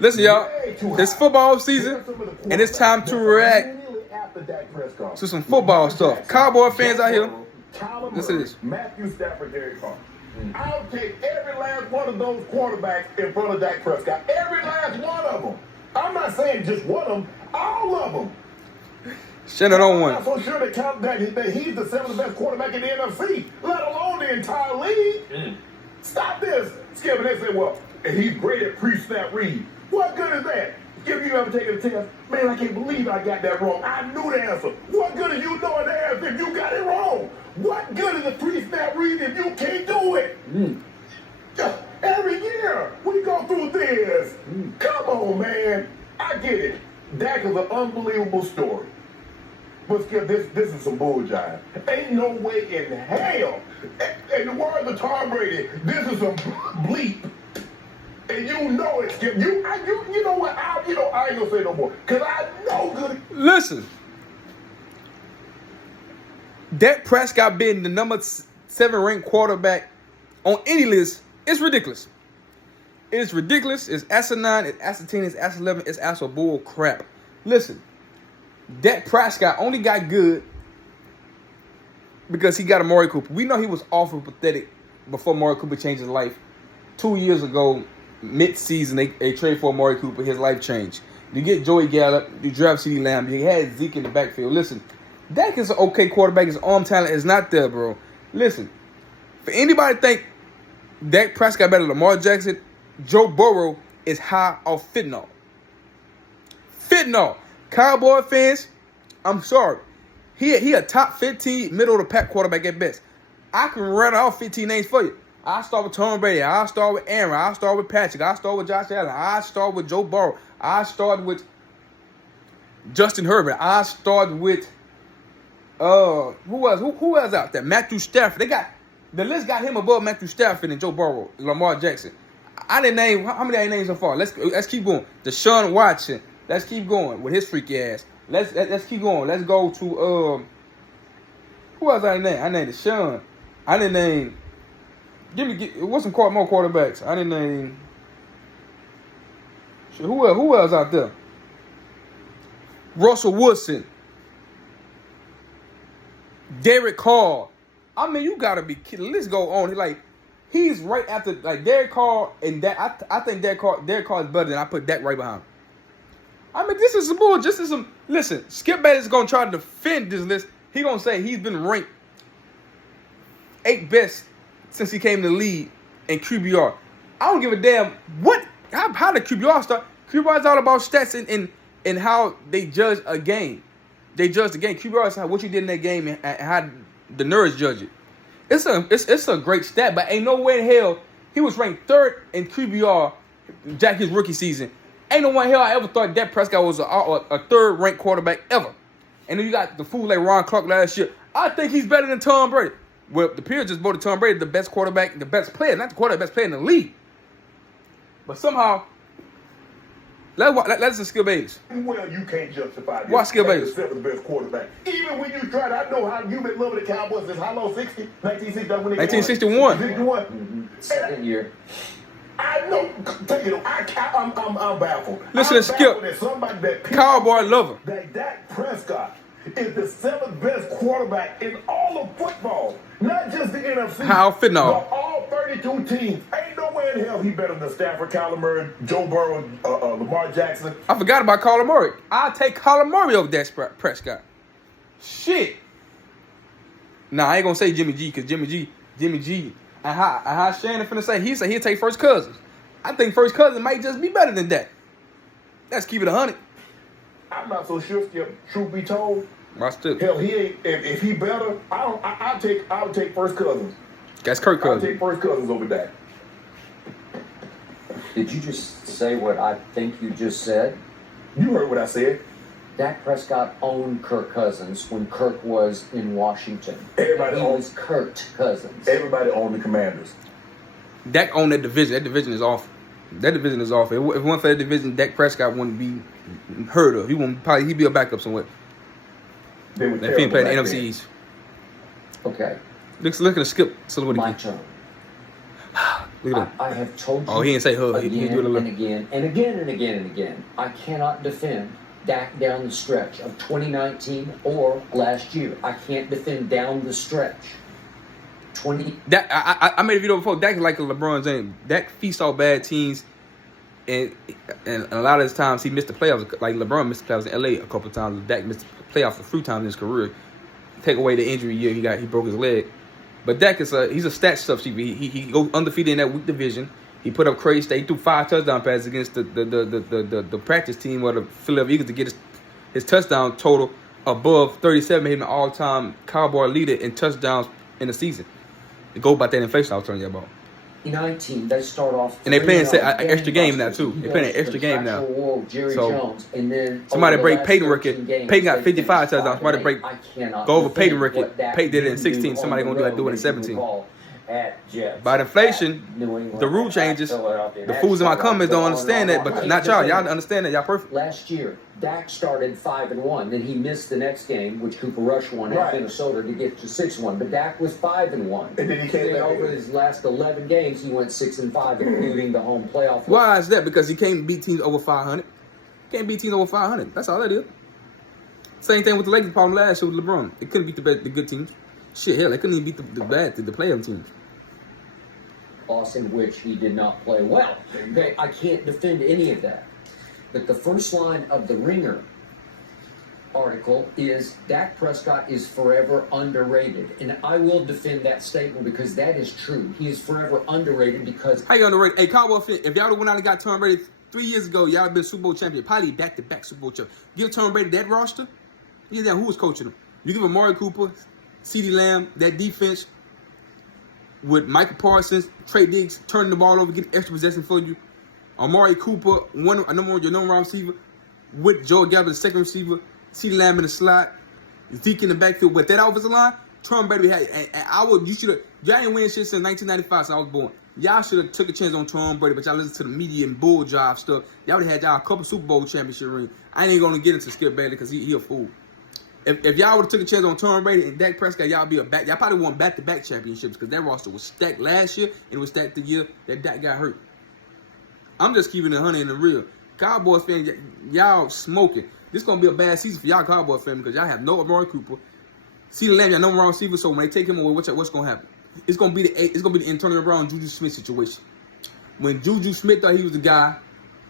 Listen, y'all. It's football season, and it's time to react to some football stuff. Cowboy fans out here, listen to this. Matthew Stafford, Derek Carr. I'll take every last one of those quarterbacks in front of Dak Prescott. Every last one of them. I'm not saying just one of them, all of them. Shannon on one. I'm not so sure that he's the seventh best quarterback in the NFC, let alone the entire league. Stop this. Skip, and they say, well, and he's great at pre-snap read. What good is that? Skip, you ever taken a test? Man, I can't believe I got that wrong. I knew the answer. What good is you knowing the answer if you got it wrong? What good is a pre-snap read if you can't do it? Every year we go through this. Come on, man. I get it. Dak is an unbelievable story. But Skip, this is some bullshit. Ain't no way in hell. In the words of Tom Brady, this is some bleep. And you know it, Skip. You know what? I ain't gonna say no more. Cause I know good. Listen. Dak Prescott being the number 7 ranked quarterback on any list is ridiculous. It's ridiculous. It's asinine. It's asinine. It's asinine. It's absolute bull crap. Listen. Dak Prescott only got good because he got Amari Cooper. We know he was awful pathetic before Amari Cooper changed his life. 2 years ago, mid-season, they traded for Amari Cooper. His life changed. You get Joey Gallup. You draft CeeDee Lamb. You had Zeke in the backfield. Listen, Dak is an okay quarterback. His arm talent is not there, bro. Listen, for anybody to think Dak Prescott better than Lamar Jackson, Joe Burrow is high off fentanyl. Fentanyl. Cowboy fans, I'm sorry. He a top 15, middle of the pack quarterback at best. I can run off 15 names for you. I start with Tom Brady. I start with Aaron. I start with Patrick. I start with Josh Allen. I start with Joe Burrow. I start with Justin Herbert. I start with who else out there? Matthew Stafford. The list got him above Matthew Stafford and Joe Burrow, Lamar Jackson. I didn't name how many I named so far. Let's keep going. Deshaun Watson. Let's keep going with his freaky ass. Let's keep going. Let's go to who else I named? I named Deshaun. I didn't name. It wasn't quite more quarterbacks. I didn't name. Who else out there? Russell Wilson. Derek Carr. I mean, you gotta be kidding. Let's go on. He's right after Derek Carr and Dak. I think Derek Carr is better than I put Dak right behind him. I mean, this is some bull. This is some. Listen, Skip Bayless is gonna try to defend this list. He gonna say he's been ranked 8th best since he came to the league in QBR. I don't give a damn how the QBR start. QBR is all about stats and how they judge a game. They judge the game. QBR is what you did in that game and how the nerds judge it. It's a great stat, but ain't no way in hell he was ranked 3rd in QBR his rookie season. Ain't no way in hell I ever thought Dak Prescott was a 3rd ranked quarterback ever. And then you got the fool like Ron Clark last year. I think he's better than Tom Brady. Well, the peers just voted Tom Brady the best quarterback, the best player, not the quarterback, best player in the league. But somehow, let's just Skip Bayless. Well, you can't justify this. Why Skip Bayless? The best quarterback. Even when you tried, I know how you've been loving the Cowboys since how long? 1961. 1961. Second year. I know. I'm baffled. Listen to Skip. Cowboy lover. That Dak Prescott is the 7th best quarterback in all of football, not just the NFC. How fentanyl? But all 32 teams. Ain't no way in hell he better than Stafford, Kyler Murray, Joe Burrow, Lamar Jackson. I forgot about Kyler Murray. I'll take Kyler Murray over Dak Prescott. Shit. Nah, I ain't gonna say Jimmy G because Jimmy G. And how Shannon finna say he said he'll take First Cousins. I think First Cousins might just be better than that. Let's keep it 100. I'm not so sure, Skip. Truth be told, hell, he ain't. If he better, I'll take First Cousins. That's Kirk Cousins. I'll take First Cousins over Dak. Did you just say what I think you just said? You heard what I said. Dak Prescott owned Kirk Cousins when Kirk was in Washington. Everybody owns Kirk Cousins. Everybody owned the Commanders. Dak owned that division. That division is off. That division is off. If it wasn't for that division, Dak Prescott wouldn't be heard of. He'd be a backup somewhere. If he ain't playing the NFC East. Okay. Look at Skip. So what my turn. Look at him. I have told you Oh, he didn't say hug. He again do it a little. and again and again and again and again. I cannot defend Dak down the stretch of 2019 or last year. I can't defend down the stretch. I made a video before. Dak is like a LeBron James. Dak feasts off bad teams, and a lot of his times he missed the playoffs. Like LeBron missed the playoffs in LA a couple of times. Dak missed the playoffs a few times in his career. Take away the injury year he broke his leg. But Dak is he's a stat stuff sheet. He goes undefeated in that weak division. He put up crazy stat. He threw 5 touchdown passes against the practice team or the Philadelphia Eagles to get his touchdown total above 37, made him an all-time Cowboy leader in touchdowns in the season. It go about that inflation I was telling you about. 19, they start off. And they playing an extra game now too. They playing an extra game now. So Jones, and then somebody break Peyton record. Peyton got 55 touchdowns. Somebody break go over Peyton record. Peyton did it in 16. Somebody gonna do it in 17. By inflation, the rule changes. The fools in my comments don't understand that, but not y'all. Y'all understand that. Y'all perfect. Last year, Dak started 5-1. Then he missed the next game, which Cooper Rush won at Minnesota to get to 6-1. But Dak was 5-1. And then he came back over his last 11 games. He went 6-5, including the home playoff. Why is that? Because he can't beat teams over 500. Can't beat teams over 500. That's all that is. Same thing with the Lakers problem last year with LeBron. They couldn't beat the good teams. Shit, hell, they couldn't even beat the playoff teams. Loss in which he did not play well. Okay, I can't defend any of that. But the first line of the Ringer article is Dak Prescott is forever underrated. And I will defend that statement because that is true. He is forever underrated because... How you underrated? Hey, Cowboy fan, if y'all went out and got Tom Brady 3 years ago, y'all been Super Bowl champion. Probably back-to-back Super Bowl champion. Give Tom Brady that roster. Yeah, who was coaching him? You give Amari Cooper, CeeDee Lamb, that defense with Michael Parsons, Trey Diggs turning the ball over, getting extra possession for you. Amari Cooper, your number one receiver, with Joe Gallup, the second receiver, CeeDee Lamb in the slot, Zeke in the backfield. With that offensive line, Tom Brady had. Y'all ain't winning shit since 1995, since I was born. Y'all should have took a chance on Tom Brady, but y'all listen to the media and bull job stuff. Y'all would have had y'all a couple Super Bowl championship rings. I ain't gonna get into Skip Bailey because he a fool. If y'all would have took a chance on Tom Brady and Dak Prescott, y'all probably won back-to-back championships because that roster was stacked last year and it was stacked the year that Dak got hurt. I'm just keeping it 100 in the real. Cowboys fans, y'all smoking. This gonna be a bad season for y'all Cowboys fans because y'all have no Amari Cooper. CeeDee Lamb, y'all no wrong receiver, so when they take him away, what's gonna happen? It's gonna be the Antonio Brown, Juju Smith situation. When Juju Smith thought he was the guy,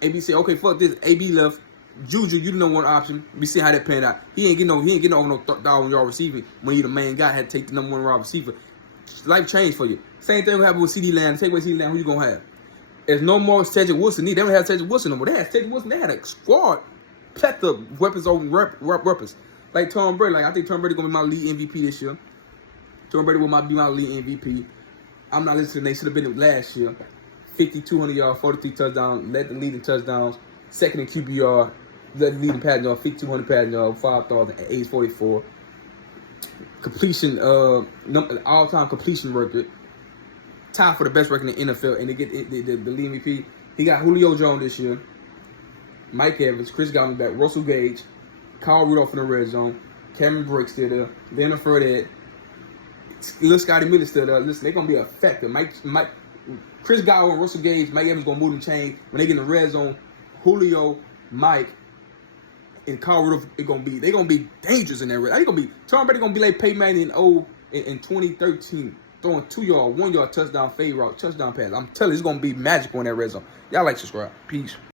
AB said, okay, fuck this. AB left. Juju, you know one option. We see how that panned out. He ain't getting over no 1,000-yard receiving when you the main guy. Had to take the number 1 wide receiver. Life changed for you. Same thing will happen with CeeDee Lamb. Take away CeeDee Lamb, who you gonna have? There's no more Cedric Wilson. They don't have Cedric Wilson no more. They had Cedric Wilson. They had a squad, plethora of weapons over weapons. Like Tom Brady. Like I think Tom Brady gonna be my lead MVP this year. Tom Brady will be my lead MVP. I'm not listening. They should have been it last year. 5,200 yards, 43 touchdowns, led the lead in touchdowns, second in QBR. Led the leading passing yard, 5,200 passing yard, 5,000 at age 44. Completion, all-time completion record. Tied for the best record in the NFL, and they get the lead MVP. He got Julio Jones this year, Mike Evans, Chris Godwin back, Russell Gage, Kyle Rudolph in the red zone, Cameron Brake still there, Leonard Fournette, Lil Scotty Miller still there. Listen, they're gonna be a factor. Chris Godwin, Russell Gage, Mike Evans gonna move them chains when they get in the red zone. Julio, Mike, and Kyle Rudolph, they're gonna be dangerous in that red. Tom Brady gonna be like Peyton Manning in 2013, throwing 2-yard, 1-yard touchdown fade route, touchdown pass. I'm telling you, it's gonna be magical in that red zone. Y'all like, subscribe. Peace.